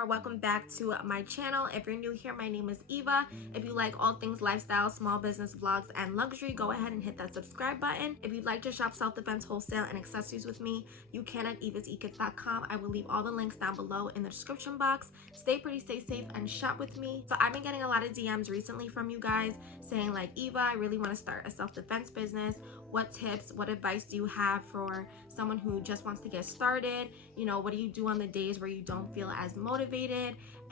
or welcome back to my channel. If you're new here, my name is Eva. If you like all things lifestyle, small business vlogs, and luxury, go ahead and hit that subscribe button. If you'd like to shop self-defense wholesale and accessories with me, you can at evasekits.com. I will leave all the links down below in the description box. Stay pretty, stay safe, and shop with me. So I've been getting a lot of DMs recently from you guys saying like, Eva, I really want to start a self-defense business. What tips, what advice do you have for someone who just wants to get started? You know, what do you do on the days where you don't feel as motivated?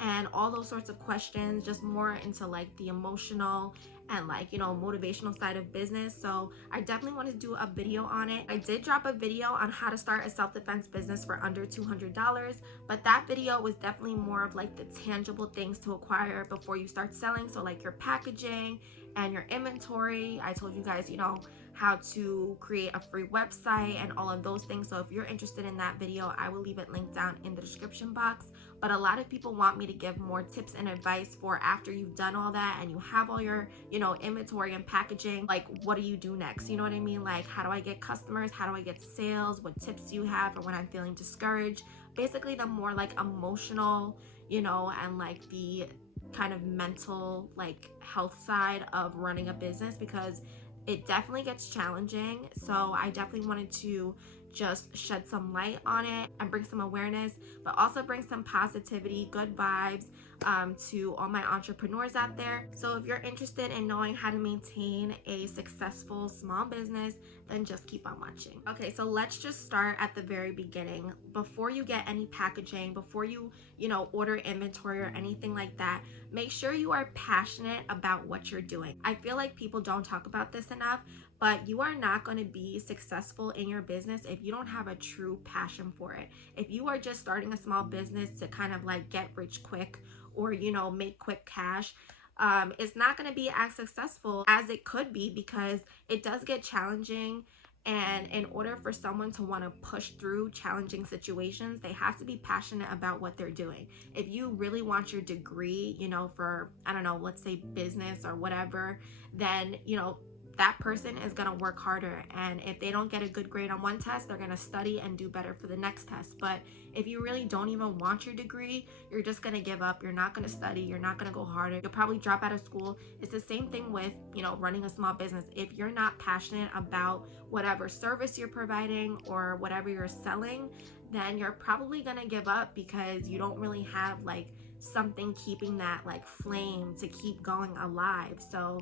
And all those sorts of questions, just more into like the emotional and like, you know, motivational side of business. So I definitely want to do a video on it. I did drop a video on how to start a self-defense business for under $200, but that video was definitely more of like the tangible things to acquire before you start selling. So like your packaging and your inventory. I told you guys, you know, how to create a free website and all of those things. So if you're interested in that video, I will leave it linked down in the description box. But a lot of people want me to give more tips and advice for after you've done all that and you have all your, you know, inventory and packaging, like what do you do next? You know what I mean? Like, how do I get customers? How do I get sales? What tips do you have for when I'm feeling discouraged? Basically the more like emotional, you know, and like the kind of mental like health side of running a business, because it definitely gets challenging. So I definitely wanted to just shed some light on it and bring some awareness, but also bring some positivity, good vibes to all my entrepreneurs out there. So if you're interested in knowing how to maintain a successful small business, then just keep on watching. Okay, so let's just start at the very beginning. Before you get any packaging, before you know, order inventory or anything like that, make sure you are passionate about what you're doing. I feel like people don't talk about this enough, but you are not going to be successful in your business if you don't have a true passion for it. If you are just starting a small business to kind of like get rich quick or, you know, make quick cash, it's not going to be as successful as it could be, because it does get challenging. And in order for someone to want to push through challenging situations, they have to be passionate about what they're doing. If you really want your degree, you know, for, I don't know, let's say business or whatever, then, you know, that person is going to work harder. And if they don't get a good grade on one test, they're going to study and do better for the next test. But if you really don't even want your degree, you're just going to give up. You're not going to study. You're not going to go harder. You'll probably drop out of school. It's the same thing with, you know, running a small business. If you're not passionate about whatever service you're providing or whatever you're selling, then you're probably going to give up, because you don't really have like something keeping that like flame to keep going alive. So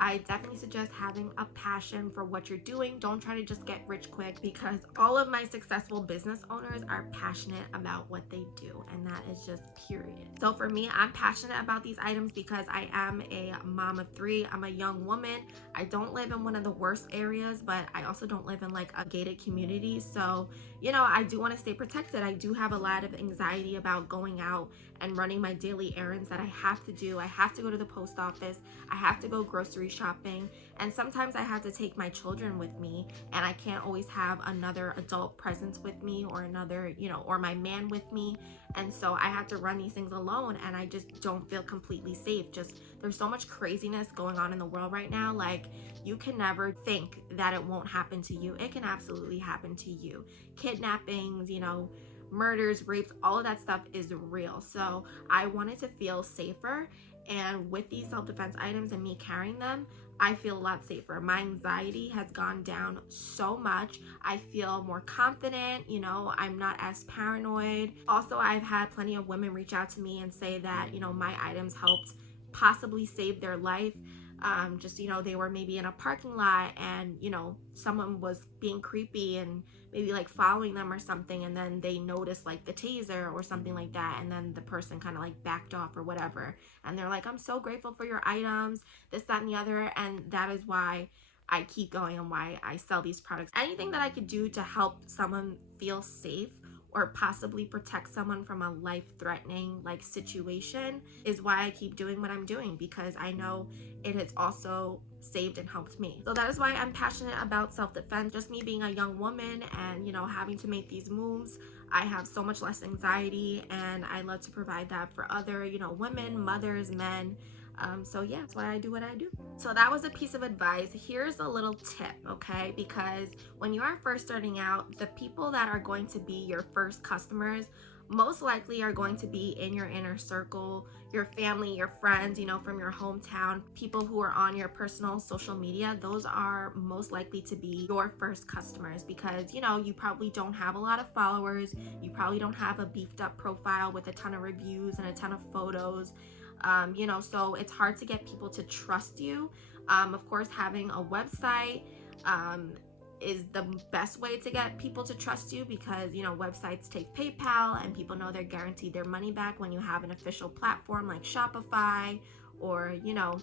I definitely suggest having a passion for what you're doing. Don't try to just get rich quick, because all of my successful business owners are passionate about what they do, and that is just period. So for me, I'm passionate about these items because I am a mom of 3. I'm a young woman. I don't live in one of the worst areas, but I also don't live in like a gated community. So, you know, I do want to stay protected. I do have a lot of anxiety about going out and running my daily errands that I have to do. I have to go to the post office. I have to go grocery shopping. And sometimes I have to take my children with me, and I can't always have another adult presence with me, or another, you know, or my man with me. And so I have to run these things alone, and I just don't feel completely safe. Just, there's so much craziness going on in the world right now. Like, you can never think that it won't happen to you. It can absolutely happen to you. Kidnappings, you know, murders, rapes, all of that stuff is real. So I wanted to feel safer, and with these self-defense items and me carrying them, I feel a lot safer. My anxiety has gone down so much. I feel more confident, you know, I'm not as paranoid. Also, I've had plenty of women reach out to me and say that, you know, my items helped possibly save their life. Just, you know, they were maybe in a parking lot and, you know, someone was being creepy and maybe like following them or something, and then they noticed like the taser or something like that, and then the person kind of like backed off or whatever, and they're like, I'm so grateful for your items, this, that, and the other. And that is why I keep going and why I sell these products. Anything that I could do to help someone feel safe or possibly protect someone from a life-threatening like situation is why I keep doing what I'm doing, because I know it has also saved and helped me. So that is why I'm passionate about self-defense. Just me being a young woman and, you know, having to make these moves, I have so much less anxiety, and I love to provide that for other, you know, women, mothers, men. So yeah, that's why I do what I do. So that was a piece of advice. Here's a little tip, okay? Because when you are first starting out, the people that are going to be your first customers most likely are going to be in your inner circle, your family, your friends, you know, from your hometown, people who are on your personal social media. Those are most likely to be your first customers because, you know, you probably don't have a lot of followers. You probably don't have a beefed up profile with a ton of reviews and a ton of photos. You know, so it's hard to get people to trust you. Of course, having a website is the best way to get people to trust you because, you know, websites take PayPal and people know they're guaranteed their money back when you have an official platform like Shopify or, you know,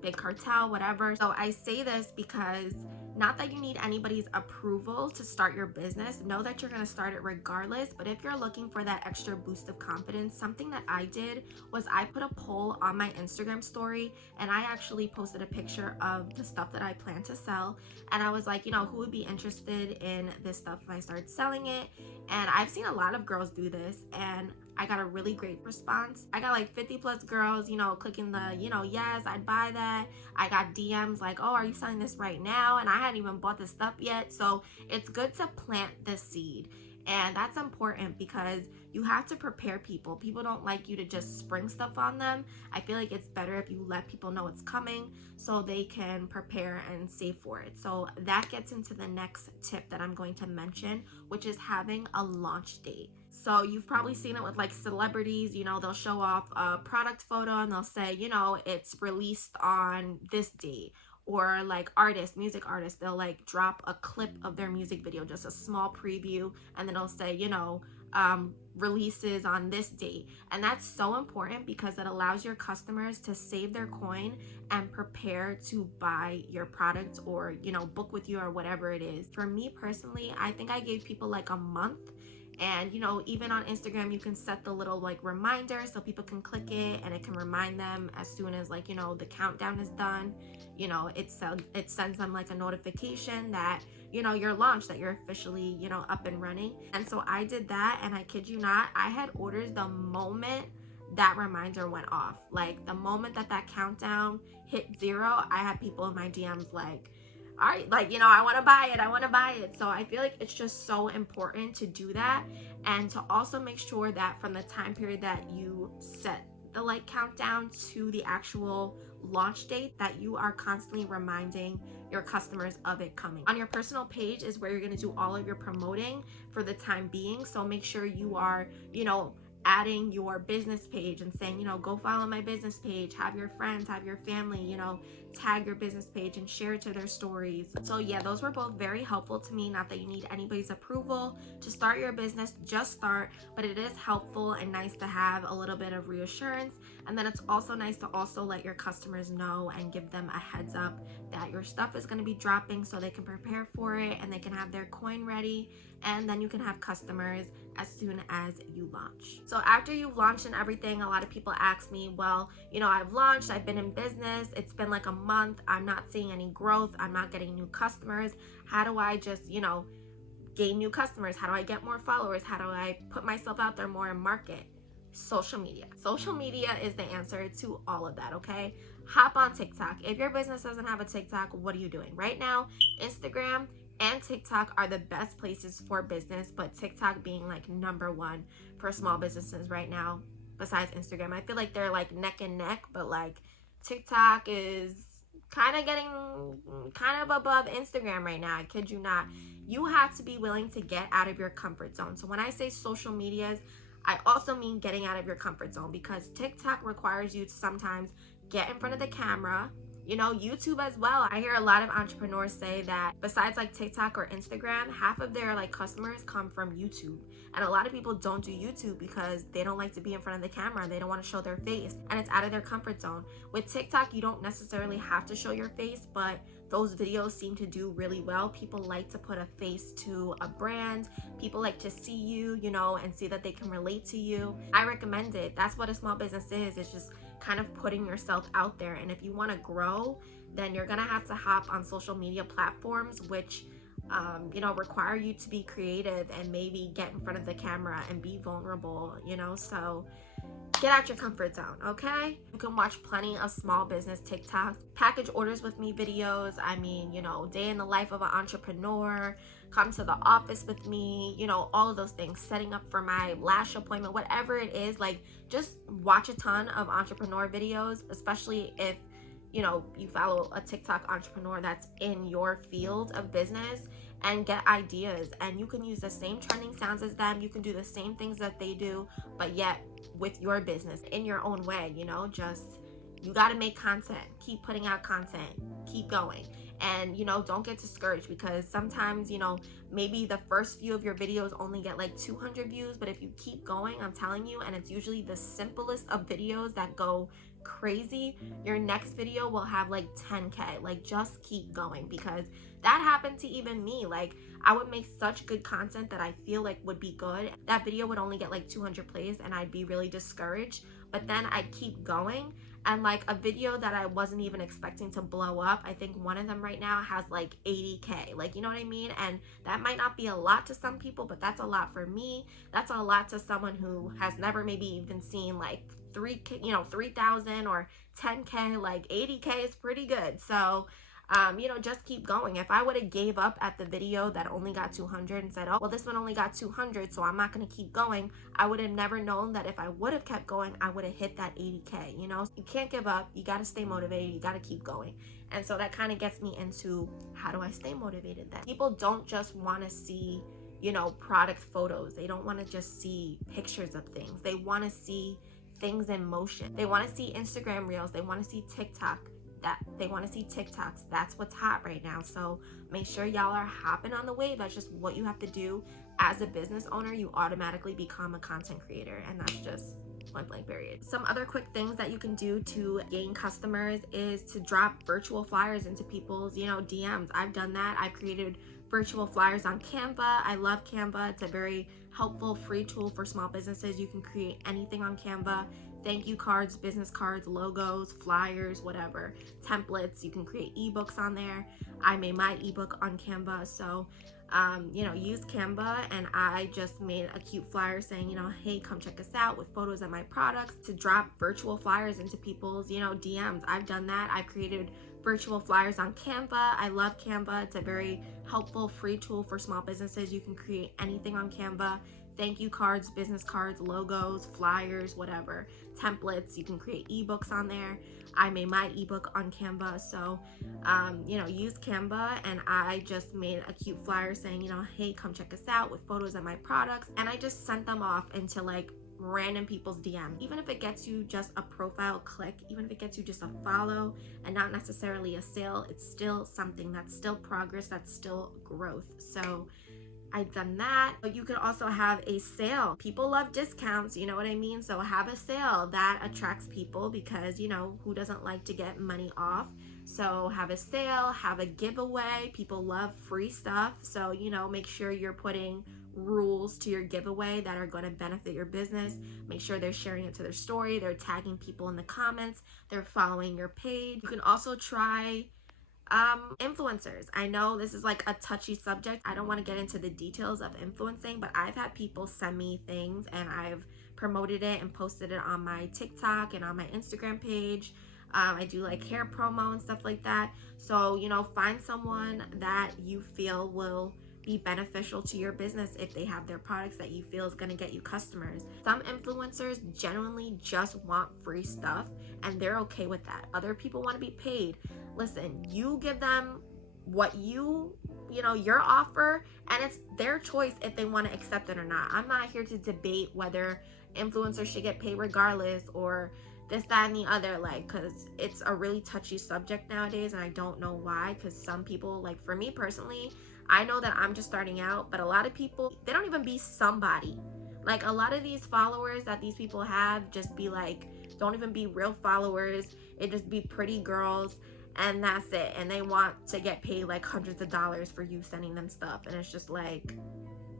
Big Cartel, whatever. So I say this because not that you need anybody's approval to start your business. Know that you're going to start it regardless. But if you're looking for that extra boost of confidence, something that I did was I put a poll on my Instagram story and I actually posted a picture of the stuff that I plan to sell. And I was like, you know, who would be interested in this stuff if I started selling it? And I've seen a lot of girls do this and I got a really great response. I got like 50 plus girls, you know, clicking the, you know, yes, I'd buy that. I got DMs like, oh, are you selling this right now? And I hadn't even bought the stuff yet. So it's good to plant the seed. And that's important because you have to prepare people. People don't like you to just spring stuff on them. I feel like it's better if you let people know it's coming so they can prepare and save for it. So that gets into the next tip that I'm going to mention, which is having a launch date. So you've probably seen it with like celebrities, you know, they'll show off a product photo and they'll say, you know, it's released on this date. Or like artists, music artists, they'll like drop a clip of their music video, just a small preview, and then it'll say, you know, releases on this date. And that's so important because it allows your customers to save their coin and prepare to buy your product or, you know, book with you or whatever it is. For me personally, I think I gave people like a month. And, you know, even on Instagram, you can set the little like reminder so people can click it and it can remind them as soon as like, you know, the countdown is done. You know, it sends them like a notification that, you know, you're launched, that you're officially, you know, up and running. And so I did that, and I kid you not, I had orders the moment that reminder went off. Like the moment that countdown hit 0, I had people in my DMs like, all right, like, you know, I want to buy it. So I feel like it's just so important to do that and to also make sure that from the time period that you set the like countdown to the actual launch date, that you are constantly reminding your customers of it coming. On your personal page is where you're going to do all of your promoting for the time being. So make sure you are, you know, adding your business page and saying, you know, go follow my business page, have your friends, have your family, you know, tag your business page and share it to their stories. So yeah, those were both very helpful to me. Not that you need anybody's approval to start your business, just start, but it is helpful and nice to have a little bit of reassurance. And then it's also nice to also let your customers know and give them a heads up that your stuff is going to be dropping so they can prepare for it and they can have their coin ready, and then you can have customers as soon as you launch. So after you've launched and everything, a lot of people ask me, well, you know, I've launched, I've been in business, it's been like a month, I'm not seeing any growth, I'm not getting new customers. How do I just, you know, gain new customers? How do I get more followers? How do I put myself out there more and market? Social media. Social media is the answer to all of that, okay? Hop on TikTok. If your business doesn't have a TikTok, what are you doing? Right now, Instagram and TikTok are the best places for business, but TikTok being like #1 for small businesses right now besides Instagram. I feel like they're like neck and neck, but like TikTok is kind of getting kind of above Instagram right now. I kid you not. You have to be willing to get out of your comfort zone. So when I say social medias, I also mean getting out of your comfort zone, because TikTok requires you to sometimes get in front of the camera. You know, YouTube as well. I hear a lot of entrepreneurs say that besides like TikTok or Instagram, half of their like customers come from YouTube. And a lot of people don't do YouTube because they don't like to be in front of the camera. They don't want to show their face, and it's out of their comfort zone. With TikTok, you don't necessarily have to show your face, but those videos seem to do really well. People like to put a face to a brand. People like to see you, you know, and see that they can relate to you. I recommend it. That's what a small business is. It's just kind of putting yourself out there. And if you want to grow, then you're gonna have to hop on social media platforms which you know, require you to be creative and maybe get in front of the camera and be vulnerable, you know. So get out your comfort zone, okay? You can watch plenty of small business TikToks, package orders with me videos. I mean, you know, day in the life of an entrepreneur, come to the office with me, you know, all of those things, setting up for my lash appointment, whatever it is. Like, just watch a ton of entrepreneur videos, especially if, you know, you follow a TikTok entrepreneur that's in your field of business, and get ideas. And you can use the same trending sounds as them. You can do the same things that they do, but yet with your business in your own way. You know, just, you got to make content, keep putting out content, keep going. And, you know, don't get discouraged, because sometimes, you know, maybe the first few of your videos only get like 200 views, but if you keep going, I'm telling you, and it's usually the simplest of videos that go crazy, your next video will have like 10K. Like, just keep going, because that happened to even me. Like, I would make such good content that I feel like would be good. That video would only get like 200 plays and I'd be really discouraged, but then I'd keep going. And like a video that I wasn't even expecting to blow up, I think one of them right now has like 80K. Like, you know what I mean? And that might not be a lot to some people, but that's a lot for me. That's a lot to someone who has never maybe even seen like 3K, you know, 3,000 or 10K. Like 80K is pretty good. So you know, just keep going. If I would have gave up at the video that only got 200 and said, oh, well, this one only got 200, so I'm not going to keep going, I would have never known that if I would have kept going, I would have hit that 80K. You know, you can't give up. You got to stay motivated. You got to keep going. And so that kind of gets me into, how do I stay motivated then? People don't just want to see, you know, product photos. They don't want to just see pictures of things. They want to see things in motion. They want to see Instagram reels. They want to see TikTok. They want to see TikToks. That's what's hot right now. So make sure y'all are hopping on the wave. That's just what you have to do as a business owner. You automatically become a content creator, and that's just point blank period. Some other quick things that you can do to gain customers is to drop virtual flyers into people's, you know, DMs. I've done that. I've created virtual flyers on Canva. I love Canva. It's a very helpful free tool for small businesses. You can create anything on Canva. Thank you cards, business cards, logos, flyers, whatever, templates. You can create ebooks on there. I made my ebook on Canva. So you know, use Canva, and I just made a cute flyer saying, you know, hey, come check us out, with photos of my products, to drop virtual flyers into people's, you know, DMs. I've done that. I've created virtual flyers on Canva. I love Canva. It's a very helpful free tool for small businesses. You can create anything on Canva. Thank you cards, business cards, logos, flyers, whatever, templates. You can create ebooks on there. I made my ebook on Canva. So you know, use Canva, and I just made a cute flyer saying, you know, hey, come check us out, with photos of my products, and I just sent them off into like random people's DM. Even if it gets you just a profile click, even if it gets you just a follow and not necessarily a sale, it's still something. That's still progress. That's still growth. So I've done that. But you could also have a sale. People love discounts, you know what I mean? So have a sale that attracts people, because, you know, who doesn't like to get money off? So have a sale, have a giveaway. People love free stuff. So, you know, make sure you're putting rules to your giveaway that are going to benefit your business. Make sure they're sharing it to their story. They're tagging people in the comments. They're following your page. You can also try influencers. I know this is like a touchy subject. I don't want to get into the details of influencing, but I've had people send me things and I've promoted it and posted it on my TikTok and on my Instagram page. I do like hair promo and stuff like that. So, you know, find someone that you feel will be beneficial to your business if they have their products that you feel is going to get you customers. Some influencers genuinely just want free stuff and they're okay with that. Other people want to be paid. Listen, you give them what you know, your offer, and it's their choice if they want to accept it or not. I'm not here to debate whether influencers should get paid regardless, or this, that, and the other, like, because it's a really touchy subject nowadays, and I don't know why. Because some people, like for me personally, I know that I'm just starting out, but a lot of people, they don't even be somebody. Like, a lot of these followers that these people have just be like, don't even be real followers. It just be pretty girls, and that's it. And they want to get paid like hundreds of dollars for you sending them stuff, and it's just like,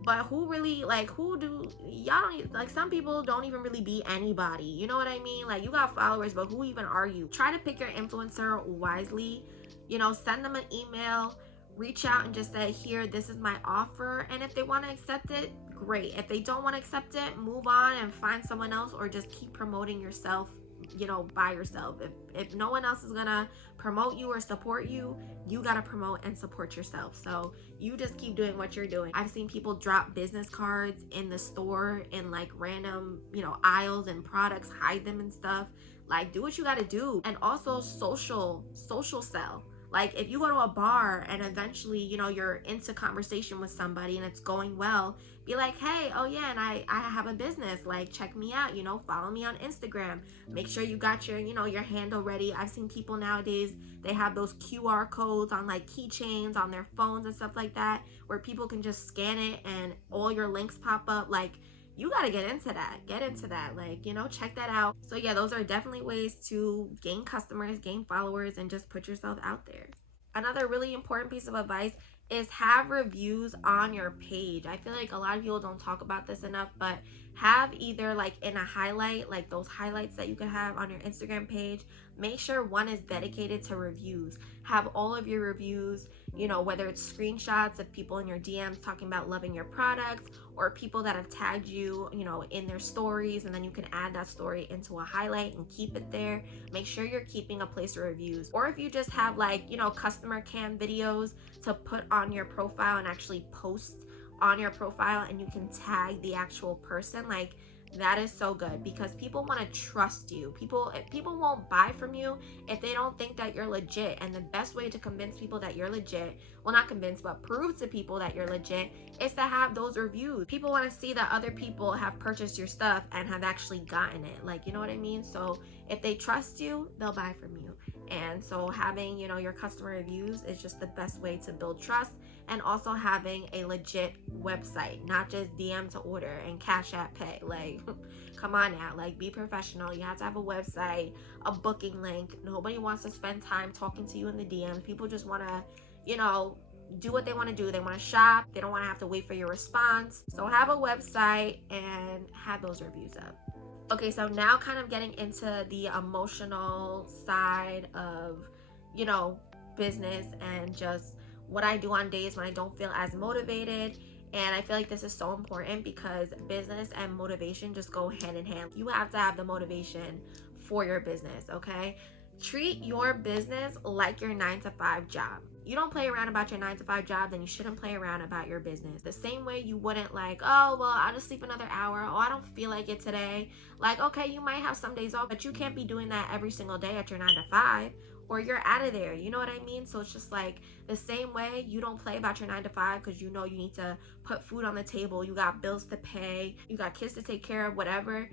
but who really, like, who do y'all don't, like, some people don't even really be anybody, you know what I mean? Like, you got followers, but who even are you? Try to pick your influencer wisely. You know, send them an email, reach out and just say, here, this is my offer, and if they want to accept it, great. If they don't want to accept it, move on and find someone else, or just keep promoting yourself, you know, by yourself. If no one else is gonna promote you or support you, you gotta promote and support yourself. So you just keep doing what you're doing. I've seen people drop business cards in the store in like random, you know, aisles and products, hide them and stuff. Like, do what you gotta do. And also social sell. Like, if you go to a bar and eventually, you know, you're into conversation with somebody and it's going well, be like, hey, oh yeah, and I have a business, like, check me out, you know, follow me on Instagram. Make sure you got your, you know, your handle ready. I've seen people nowadays, they have those QR codes on like keychains on their phones and stuff like that, where people can just scan it and all your links pop up. Like, you got to get into that, like, you know, check that out. So yeah, those are definitely ways to gain customers, gain followers, and just put yourself out there. Another really important piece of advice is have reviews on your page. I feel like a lot of people don't talk about this enough, but have either like in a highlight, like those highlights that you can have on your Instagram page, make sure one is dedicated to reviews. Have all of your reviews, you know, whether it's screenshots of people in your DMs talking about loving your products, or people that have tagged you, you know, in their stories, and then you can add that story into a highlight and keep it there. Make sure you're keeping a place for reviews. Or if you just have like, you know, customer cam videos to put on your profile and actually post on your profile, and you can tag the actual person, like, that is so good, because people want to trust you. People won't buy from you if they don't think that you're legit. And the best way to convince people that you're legit, well, not convince, but prove to people that you're legit, is to have those reviews. People want to see that other people have purchased your stuff and have actually gotten it, like, you know what I mean? So if they trust you, they'll buy from you. And so having, you know, your customer reviews is just the best way to build trust. And also having a legit website, not just DM to order and Cash App pay. Like, come on now, like, be professional. You have to have a website, a booking link. Nobody wants to spend time talking to you in the DMs. People just want to, you know, do what they want to do. They want to shop. They don't want to have to wait for your response. So have a website and have those reviews up. Okay, so now kind of getting into the emotional side of, you know, business and just what I do on days when I don't feel as motivated. And I feel like this is so important, because business and motivation just go hand in hand. You have to have the motivation for your business, okay? Treat your business like your 9-to-5 job. You don't play around about your 9-to-5 job, then you shouldn't play around about your business. The same way you wouldn't like, oh, well, I'll just sleep another hour. Oh, I don't feel like it today. Like, okay, you might have some days off, but you can't be doing that every single day at your 9-to-5, or you're out of there. You know what I mean? So it's just like the same way you don't play about your 9-to-5, because you know you need to put food on the table. You got bills to pay. You got kids to take care of, whatever.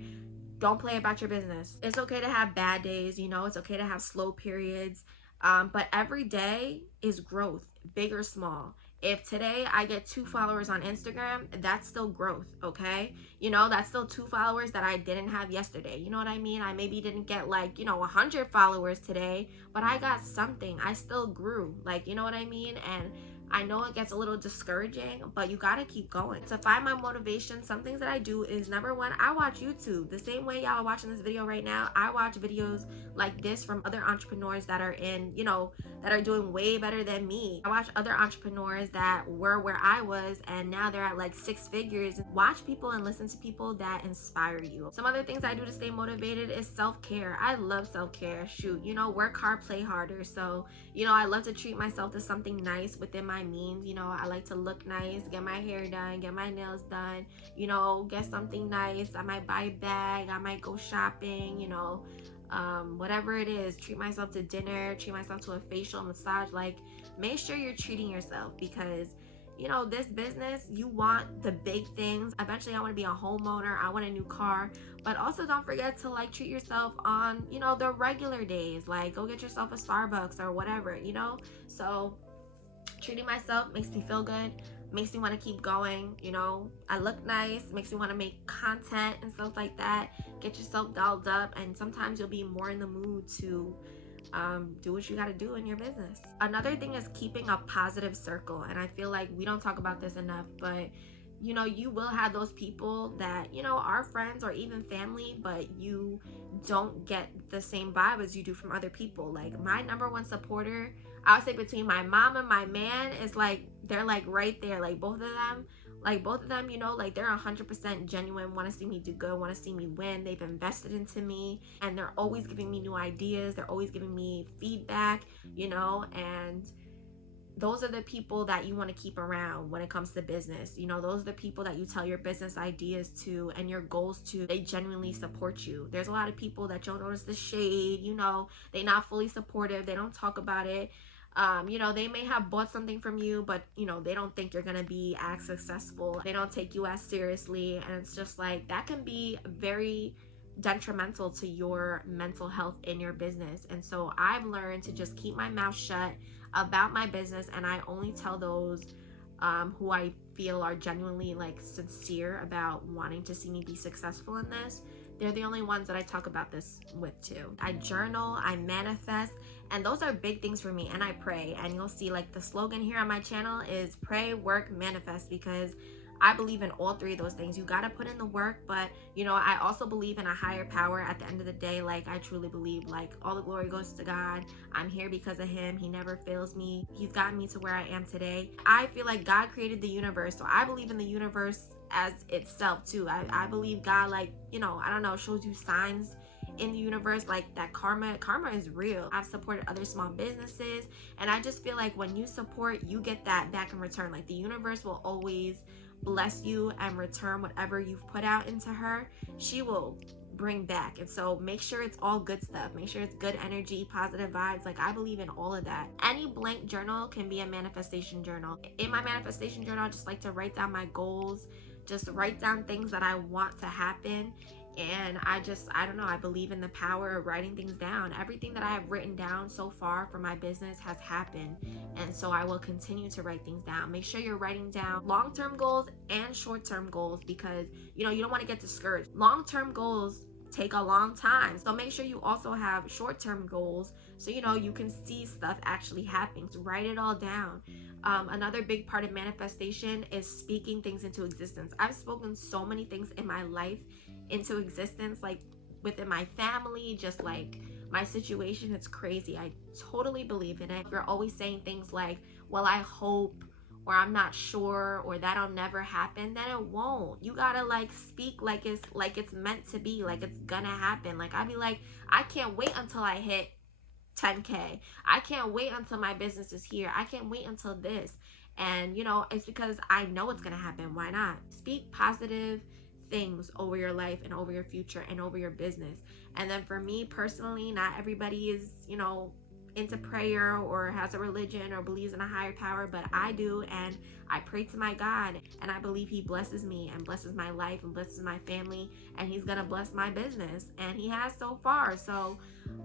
Don't play about your business. It's okay to have bad days, you know, it's okay to have slow periods, but every day is growth, big or small. If today I get 2 followers on Instagram, that's still growth, okay? You know, that's still 2 followers that I didn't have yesterday. You know what I mean? I maybe didn't get like, you know, 100 followers today, but I got something. I still grew, like, you know what I mean? And I know it gets a little discouraging, but you gotta keep going. To find my motivation, some things that I do is, number one, I watch YouTube. The same way y'all are watching this video right now, I watch videos like this from other entrepreneurs that are in, you know, that are doing way better than me. I watch other entrepreneurs that were where I was and now they're at like 6 figures. Watch people and listen to people that inspire you. Some other things I do to stay motivated is self-care. I love self-care. Shoot, you know, work hard, play harder. So, you know, I love to treat myself to something nice within my means. You know, I like to look nice, get my hair done, get my nails done, you know, get something nice. I might buy a bag, I might go shopping, you know, whatever it is. Treat myself to dinner, treat myself to a facial, massage. Like, make sure you're treating yourself, because you know, this business, you want the big things. Eventually I want to be a homeowner, I want a new car, but also don't forget to like treat yourself on, you know, the regular days. Like, go get yourself a Starbucks or whatever, you know. So treating myself makes me feel good, makes me want to keep going. You know, I look nice, makes me want to make content and stuff like that. Get yourself dolled up, and sometimes you'll be more in the mood to do what you got to do in your business. Another thing is keeping a positive circle, and I feel like we don't talk about this enough, but you know, you will have those people that, you know, are friends or even family, but you don't get the same vibe as you do from other people. Like, my number one supporter, I would say, between my mom and my man, is like, they're like right there. Like, both of them, Like both of them, you know, like they're 100% genuine, want to see me do good, want to see me win. They've invested into me and they're always giving me new ideas. They're always giving me feedback, you know, and those are the people that you want to keep around when it comes to business. You know, those are the people that you tell your business ideas to and your goals to. They genuinely support you. There's a lot of people that you'll notice the shade, you know, they're not fully supportive. They don't talk about it. You know, they may have bought something from you, but, you know, they don't think you're going to be as successful. They don't take you as seriously. And it's just like, that can be very detrimental to your mental health in your business. And so I've learned to just keep my mouth shut about my business, and I only tell those who I feel are genuinely like sincere about wanting to see me be successful in this. They're the only ones that I talk about this with too. I journal, I manifest, and those are big things for me. And I pray, and you'll see like the slogan here on my channel is pray, work, manifest, because I believe in all three of those things. You got to put in the work, but you know, I also believe in a higher power at the end of the day. Like I truly believe like all the glory goes to God. I'm here because of him. He never fails me. He's gotten me to where I am today. I feel like God created the universe. So I believe in the universe as itself too. I believe God, like, you know, I don't know, shows you signs in the universe, like that karma is real. I've supported other small businesses, and I just feel like when you support, you get that back in return. Like the universe will always bless you and return whatever you've put out into her. She will bring back. And so make sure it's all good stuff. Make sure it's good energy, positive vibes. Like I believe in all of that. Any blank journal can be a manifestation journal. In my manifestation journal, I just like to write down my goals, just write down things that I want to happen. And I don't know, I believe in the power of writing things down. Everything that I have written down so far for my business has happened. And so I will continue to write things down. Make sure you're writing down long-term goals and short-term goals, because, you know, you don't want to get discouraged. Long-term goals take a long time. So make sure you also have short-term goals so, you know, you can see stuff actually happening. So write it all down. Another big part of manifestation is speaking things into existence. I've spoken so many things in my life into existence, like within my family, just like my situation. It's crazy. I totally believe in it. If you're always saying things like, well, I hope, or I'm not sure, or that'll never happen, then it won't. You gotta like speak like it's meant to be, like it's gonna happen. Like I'd be like, I can't wait until I hit 10K. I can't wait until my business is here. I can't wait until this. And you know, it's because I know it's gonna happen. Why not? Speak positive things over your life and over your future and over your business. And then for me personally, not everybody is, you know, into prayer or has a religion or believes in a higher power, but I do, and I pray to my God, and I believe he blesses me and blesses my life and blesses my family, and he's gonna bless my business, and he has so far. So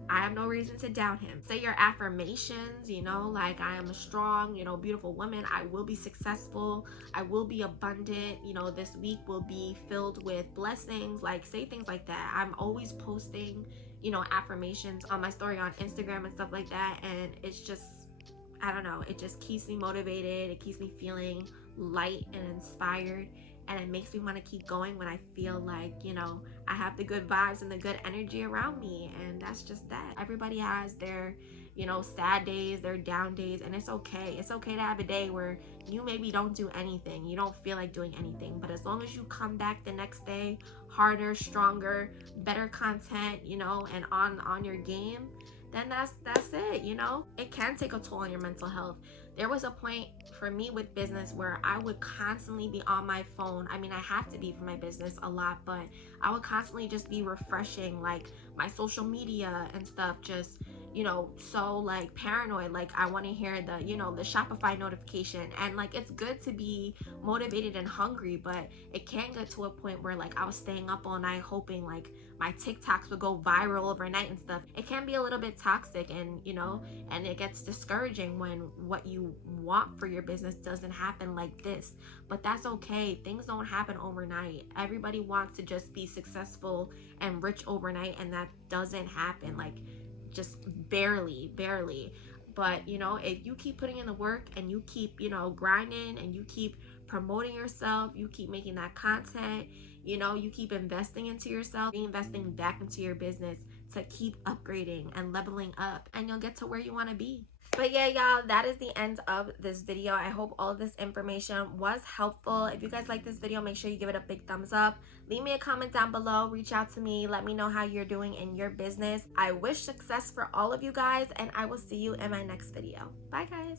I have no reason to doubt him. Say your affirmations, you know, like I am a strong, you know, beautiful woman. I will be successful. I will be abundant. You know, this week will be filled with blessings. Like say things like that. I'm always posting, you know, affirmations on my story on Instagram and stuff like that. And it's just, I don't know, it just keeps me motivated. It keeps me feeling light and inspired. And it makes me want to keep going when I feel like, you know, I have the good vibes and the good energy around me. And that's just that. Everybody has their, you know, sad days, their down days, and it's okay. It's okay to have a day where you maybe don't do anything. You don't feel like doing anything. But as long as you come back the next day harder, stronger, better content, you know, and on your game, then that's it, you know. It can take a toll on your mental health. There was a point for me with business where I would constantly be on my phone. I mean, I have to be for my business a lot, but I would constantly just be refreshing like my social media and stuff, just, you know, so like paranoid. Like I want to hear the, you know, the Shopify notification, and like it's good to be motivated and hungry, but it can get to a point where like I was staying up all night hoping like my TikToks would go viral overnight and stuff. It can be a little bit toxic, and you know, and it gets discouraging when what you want for your business doesn't happen like this. But that's okay. Things don't happen overnight. Everybody wants to just be successful and rich overnight, and that doesn't happen. Like just barely. But you know, if you keep putting in the work and you keep, you know, grinding and you keep promoting yourself, you keep making that content, you know, you keep investing into yourself, reinvesting back into your business to keep upgrading and leveling up, and you'll get to where you want to be. But yeah, y'all, that is the end of this video. I hope all of this information was helpful. If you guys like this video, make sure you give it a big thumbs up. Leave me a comment down below. Reach out to me. Let me know how you're doing in your business. I wish success for all of you guys, and I will see you in my next video. Bye, guys.